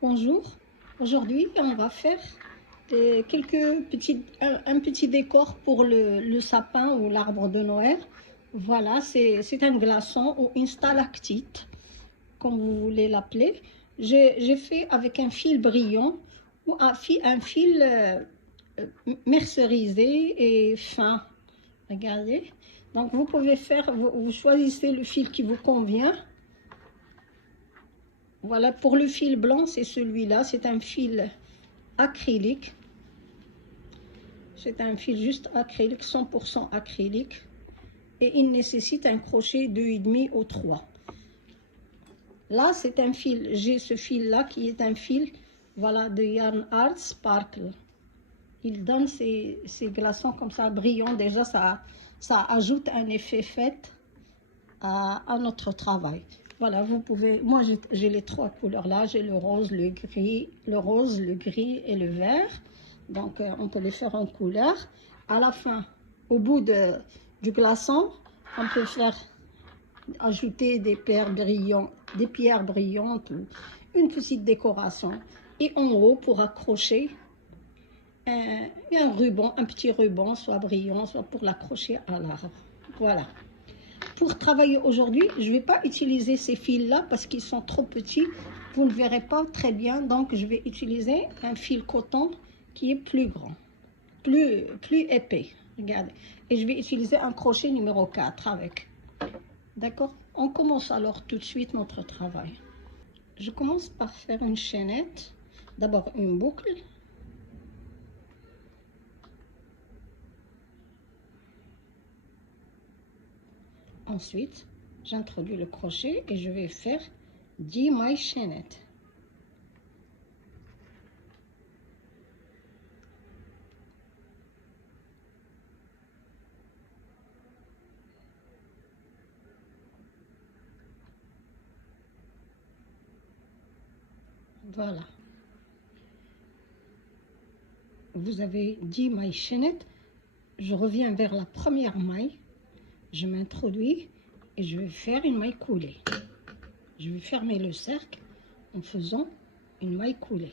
Bonjour, aujourd'hui on va faire un petit décor pour le sapin ou l'arbre de Noël. Voilà, c'est un glaçon ou une stalactite, comme vous voulez l'appeler. J'ai fait avec un fil brillant ou un fil mercerisé et fin. Regardez. Donc vous pouvez faire, vous choisissez le fil qui vous convient. Voilà, pour le fil blanc, c'est celui-là, c'est un fil acrylique. C'est un fil juste acrylique, 100% acrylique. Et il nécessite un crochet 2,5 ou 3. Là, c'est un fil, j'ai ce fil-là qui est un fil, voilà, de Yarn Art Sparkle. Il donne ces glaçons comme ça, brillants. Déjà, ça ajoute un effet fait à notre travail. Voilà, vous pouvez, moi j'ai les trois couleurs là, j'ai le rose, le gris et le vert. Donc on peut les faire en couleur. À la fin, au bout du glaçon, on peut faire ajouter des pierres brillantes ou une petite décoration. Et en haut, pour accrocher un ruban, un petit ruban, soit brillant, soit pour l'accrocher à l'arbre. Voilà. Pour travailler aujourd'hui, je ne vais pas utiliser ces fils-là parce qu'ils sont trop petits. Vous ne verrez pas très bien. Donc, je vais utiliser un fil coton qui est plus grand, plus épais. Regardez. Et je vais utiliser un crochet numéro 4 avec. D'accord? On commence alors tout de suite notre travail. Je commence par faire une chaînette. D'abord une boucle. Ensuite, j'introduis le crochet et je vais faire 10 mailles chaînettes. Voilà. Vous avez 10 mailles chaînettes. Je reviens vers la première maille. Je m'introduis et je vais faire une maille coulée. Je vais fermer le cercle en faisant une maille coulée.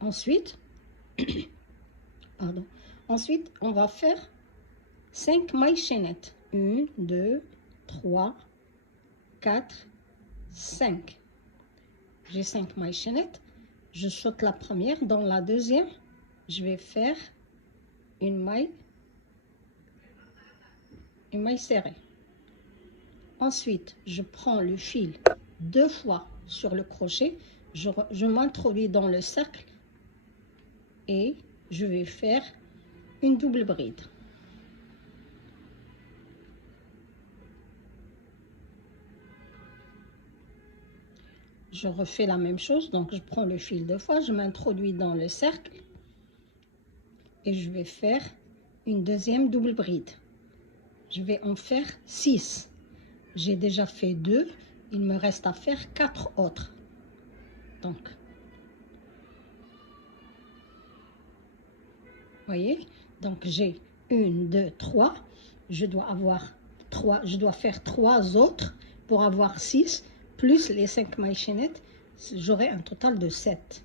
Ensuite, ensuite, on va faire 5 mailles chaînettes. 1, 2, 3, 4, 5. J'ai 5 mailles chaînettes. Je saute la première. Dans la deuxième, je vais faire une maille serrée. Ensuite, je prends le fil 2 fois sur le crochet. Je m'introduis dans le cercle et je vais faire une double bride. Je refais la même chose, donc je prends le fil 2 fois, je m'introduis dans le cercle et je vais faire une deuxième double bride. Je vais en faire 6. J'ai déjà fait 2, il me reste à faire 4 autres. Donc, voyez, donc j'ai 1, 2, 3. Je dois faire 3 autres pour avoir 6, plus les 5 mailles chaînettes, j'aurai un total de 7.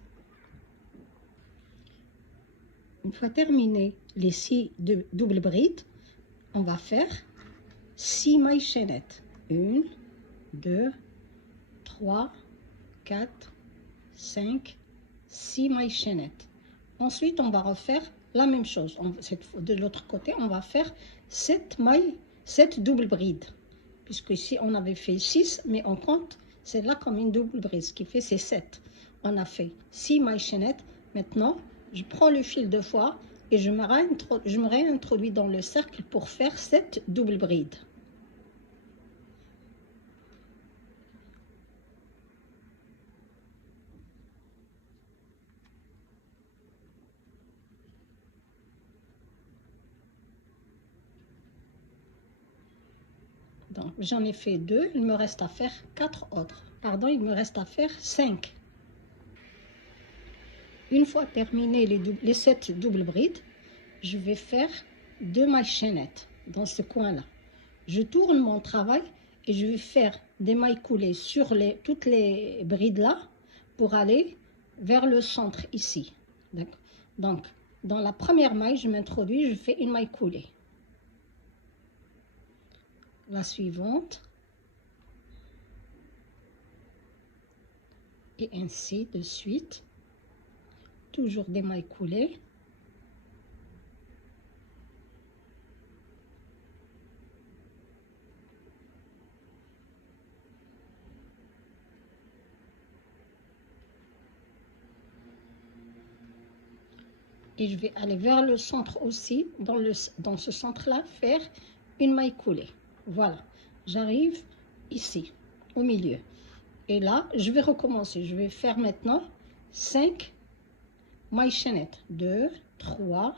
Une fois terminé les 6 doubles brides, on va faire 6 mailles chaînettes. 1, 2, 3, 4, 5, 6 mailles chaînettes. Ensuite, on va refaire la même chose. De l'autre côté, on va faire 7 doubles brides. Puisque ici, on avait fait 6, mais on compte celle-là comme une double bride. Ce qui fait, c'est 7. On a fait 6 mailles chaînettes. Maintenant, je prends le fil 2 fois et je me réintroduis dans le cercle pour faire 7 doubles brides. Donc, j'en ai fait 2, il me reste à faire 4 autres. Pardon, il me reste à faire 5. Une fois terminé les 7 doubles brides, je vais faire 2 mailles chaînettes dans ce coin-là. Je tourne mon travail et je vais faire des mailles coulées sur toutes les brides là pour aller vers le centre ici. Donc, dans la première maille, je m'introduis, je fais une maille coulée. La suivante. Et ainsi de suite. Toujours des mailles coulées. Et je vais aller vers le centre aussi, dans ce centre-là, faire une maille coulée. Voilà, j'arrive ici, au milieu. Et là, je vais recommencer. Je vais faire maintenant 5 mailles chaînettes. 2, 3,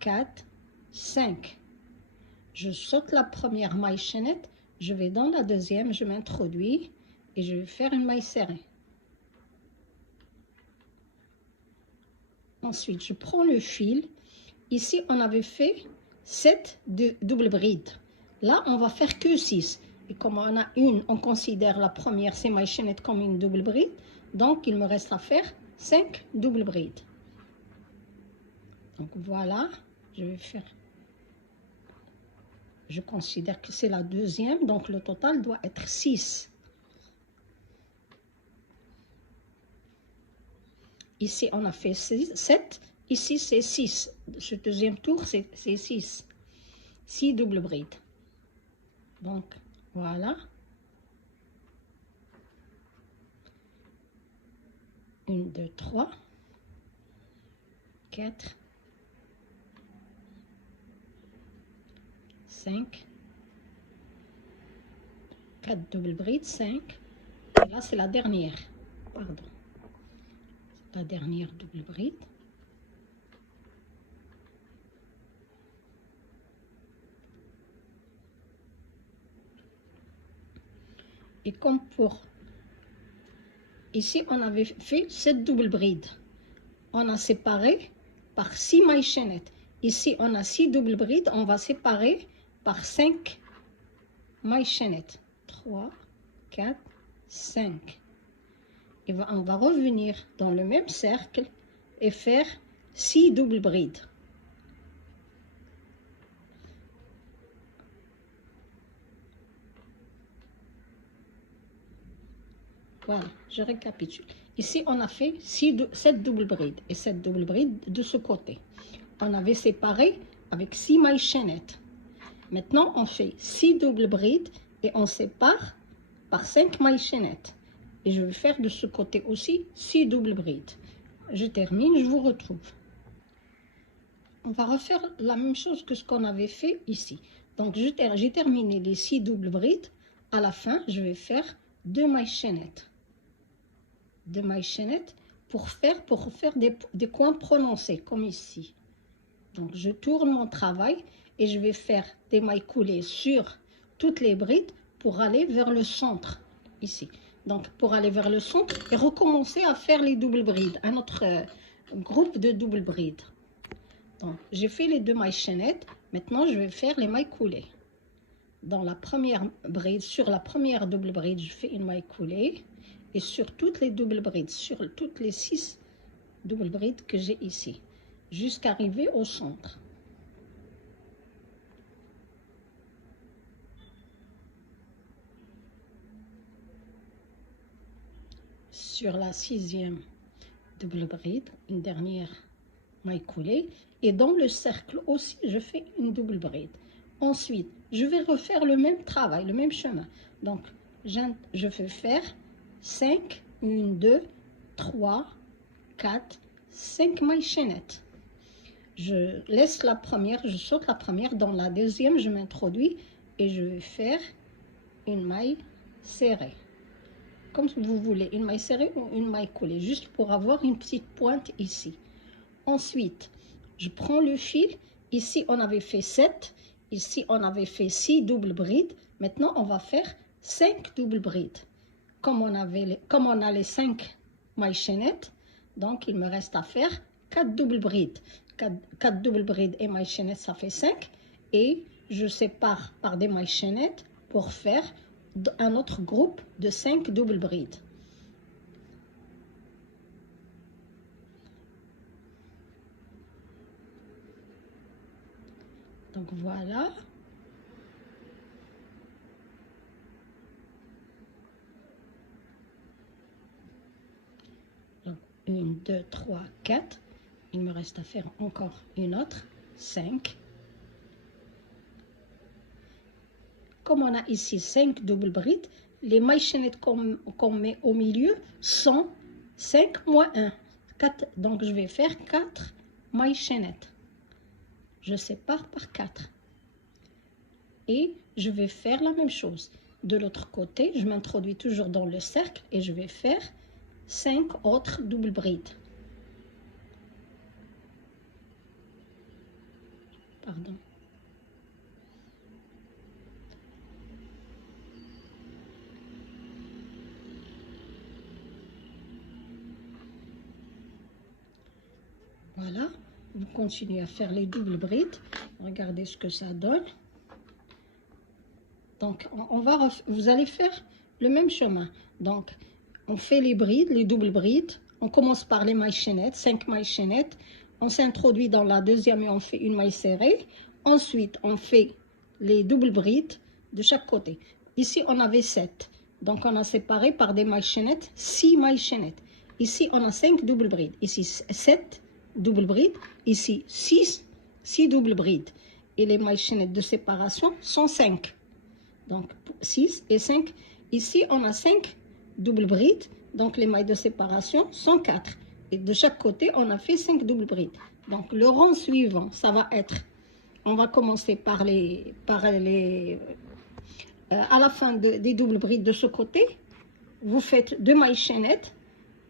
4, 5. Je saute la première maille chaînette, je vais dans la deuxième, je m'introduis et je vais faire une maille serrée. Ensuite, je prends le fil. Ici, on avait fait 7 doubles brides. Là, on va faire que 6. Et comme on a une, on considère la première, c'est maille chaînette comme une double bride. Donc, il me reste à faire 5 doubles brides. Donc, voilà, je vais faire. Je considère que c'est la deuxième, donc le total doit être 6. Ici, on a fait 7. Ici, c'est 6. Ce deuxième tour, c'est 6. 6 doubles brides. Donc, voilà. 1, 2, 3, 4, 5, 4 doubles brides, 5. Et là, c'est la dernière. Pardon. La dernière double bride. Et comme pour ici, on avait fait 7 doubles brides. On a séparé par 6 mailles chaînettes. Ici, on a 6 doubles brides. On va séparer par 5 mailles chaînettes. 3, 4, 5. Et on va revenir dans le même cercle et faire 6 doubles brides. Voilà, je récapitule. Ici, on a fait 7 doubles brides et 7 doubles brides de ce côté. On avait séparé avec 6 mailles chaînettes. Maintenant, on fait 6 doubles brides et on sépare par 5 mailles chaînettes. Et je vais faire de ce côté aussi 6 doubles brides. Je termine, je vous retrouve. On va refaire la même chose que ce qu'on avait fait ici. Donc, j'ai terminé les 6 doubles brides. À la fin, je vais faire 2 mailles chaînettes. 2 mailles chaînettes pour faire des coins prononcés, comme ici. Donc, je tourne mon travail et je vais faire des mailles coulées sur toutes les brides pour aller vers le centre, ici. Donc, pour aller vers le centre et recommencer à faire les doubles brides, un autre groupe de doubles brides. Donc, j'ai fait les 2 mailles chaînettes. Maintenant, je vais faire les mailles coulées. Dans la première bride, sur la première double bride, je fais une maille coulée. Et sur toutes les doubles brides, sur toutes les 6 doubles brides que j'ai ici, jusqu'à arriver au centre. Sur la 6e double bride, une dernière maille coulée. Et dans le cercle aussi, je fais une double bride. Ensuite, je vais refaire le même travail, le même chemin. Donc, je vais faire 5, 1, 2, 3, 4, 5 mailles chaînettes. Je laisse la première, je saute la première. Dans la deuxième, je m'introduis et je vais faire une maille serrée. Comme vous voulez, une maille serrée ou une maille coulée, juste pour avoir une petite pointe ici. Ensuite, je prends le fil. Ici, on avait fait 7. Ici, on avait fait 6 doubles brides. Maintenant, on va faire 5 doubles brides. Comme on a les 5 mailles chaînettes, donc il me reste à faire 4 doubles brides. 4 doubles brides et mailles chaînettes, ça fait 5. Et je sépare par des mailles chaînettes pour faire un autre groupe de 5 double brides. Donc voilà. Donc 1, 2, 3, 4. Il me reste à faire encore une autre, 5. Comme on a ici 5 double brides, les mailles chaînettes qu'on met au milieu sont 5 moins 1. 4. Donc je vais faire 4 mailles chaînettes. Je sépare par 4. Et je vais faire la même chose. De l'autre côté, je m'introduis toujours dans le cercle et je vais faire 5 autres double brides. Pardon. Voilà, vous continuez à faire les doubles brides. Regardez ce que ça donne. Donc, vous allez faire le même chemin. Donc, on fait les brides, les doubles brides. On commence par les mailles chaînettes, 5 mailles chaînettes. On s'introduit dans la deuxième et on fait une maille serrée. Ensuite, on fait les doubles brides de chaque côté. Ici, on avait 7. Donc, on a séparé par des mailles chaînettes, 6 mailles chaînettes. Ici, on a 5 doubles brides. Ici, 7 doubles brides. Ici, 6 doubles brides. Et les mailles chaînettes de séparation sont 5. Donc, 6 et 5. Ici, on a 5 doubles brides. Donc, les mailles de séparation sont 4. Et de chaque côté, on a fait 5 doubles brides. Donc, le rang suivant, ça va être... On va commencer par à la fin des doubles brides de ce côté, vous faites 2 mailles chaînettes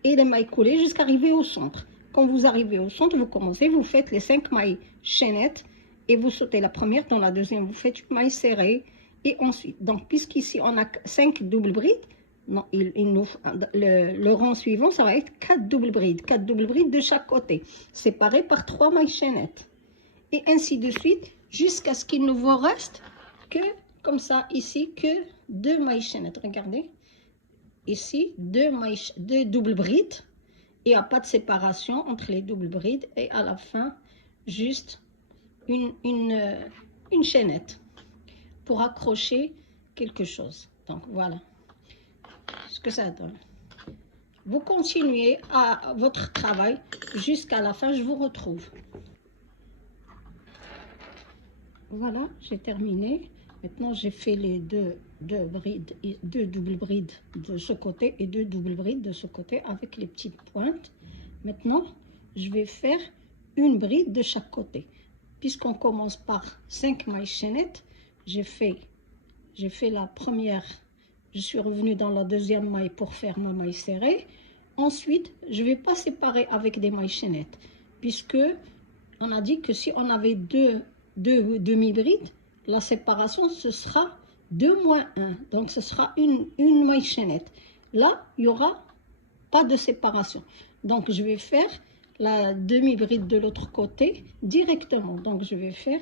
et les mailles coulées jusqu'à arriver au centre. Quand vous arrivez au centre, vous commencez, vous faites les 5 mailles chaînettes et vous sautez la première, dans la deuxième, vous faites une maille serrée et ensuite. Donc, puisqu'ici, on a 5 doubles brides, non, le rang suivant, ça va être 4 doubles brides. 4 doubles brides de chaque côté, séparées par 3 mailles chaînettes. Et ainsi de suite, jusqu'à ce qu'il ne vous reste que, comme ça, ici, que 2 mailles chaînettes. Regardez, ici, 2 doubles brides. Il n'y a pas de séparation entre les doubles brides. Et à la fin, juste une chaînette pour accrocher quelque chose. Donc, voilà ce que ça donne. Vous continuez à votre travail jusqu'à la fin. Je vous retrouve. Voilà, j'ai terminé. Maintenant, j'ai fait les deux doubles brides de ce côté et 2 doubles brides de ce côté avec les petites pointes. Maintenant, je vais faire une bride de chaque côté. Puisqu'on commence par 5 mailles chaînettes, j'ai fait la première, je suis revenue dans la deuxième maille pour faire ma maille serrée. Ensuite, je ne vais pas séparer avec des mailles chaînettes, puisque on a dit que si on avait deux demi-brides, la séparation, ce sera 2 moins 1. Donc, ce sera une maille chaînette. Là, il n'y aura pas de séparation. Donc, je vais faire la demi-bride de l'autre côté directement. Donc, je vais faire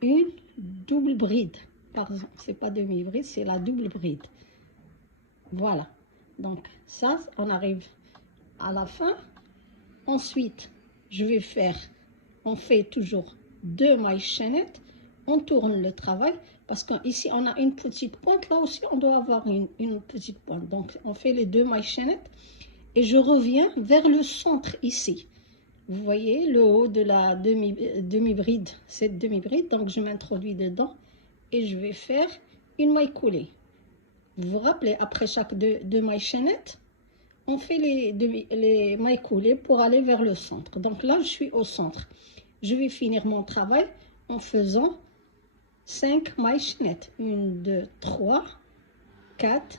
une double bride. Pardon, ce n'est pas demi-bride, c'est la double bride. Voilà. Donc, ça, on arrive à la fin. Ensuite, je vais faire, on fait toujours 2 mailles chaînettes. On tourne le travail parce qu'ici on a une petite pointe, là aussi on doit avoir une petite pointe. Donc on fait les 2 mailles chaînettes et je reviens vers le centre ici. Vous voyez le haut de la demi-bride, cette demi-bride. Donc je m'introduis dedans et je vais faire une maille coulée. Vous vous rappelez, après chaque 2 mailles chaînettes, on fait les mailles coulées pour aller vers le centre. Donc là je suis au centre. Je vais finir mon travail en faisant 5 mailles chaînettes. 1, 2, 3, 4,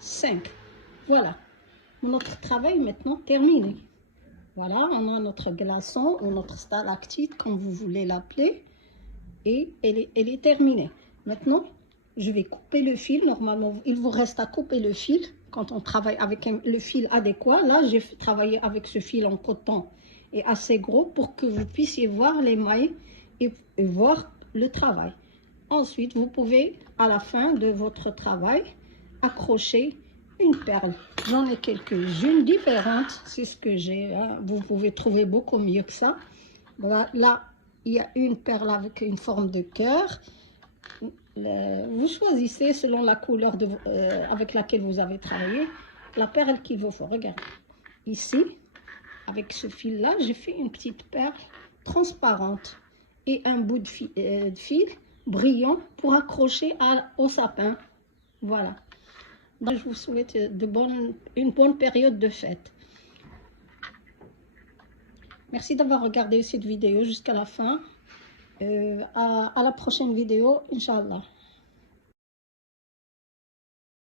5. Voilà. Notre travail maintenant terminé. Voilà, on a notre glaçon ou notre stalactite, comme vous voulez l'appeler. Et elle est terminée. Maintenant, je vais couper le fil. Normalement, il vous reste à couper le fil quand on travaille avec le fil adéquat. Là, j'ai travaillé avec ce fil en coton et assez gros pour que vous puissiez voir les mailles et voir le travail. Ensuite, vous pouvez, à la fin de votre travail, accrocher une perle. J'en ai quelques-unes différentes, c'est ce que j'ai, hein. Vous pouvez trouver beaucoup mieux que ça. Voilà, là, il y a une perle avec une forme de cœur. Vous choisissez selon la couleur avec laquelle vous avez travaillé, la perle qu'il vous faut. Regardez, ici, avec ce fil-là, j'ai fait une petite perle transparente et un bout de fil brillant pour accrocher au sapin. Voilà. Donc, je vous souhaite une bonne période de fête. Merci d'avoir regardé cette vidéo jusqu'à la fin. À la prochaine vidéo, Inch'Allah.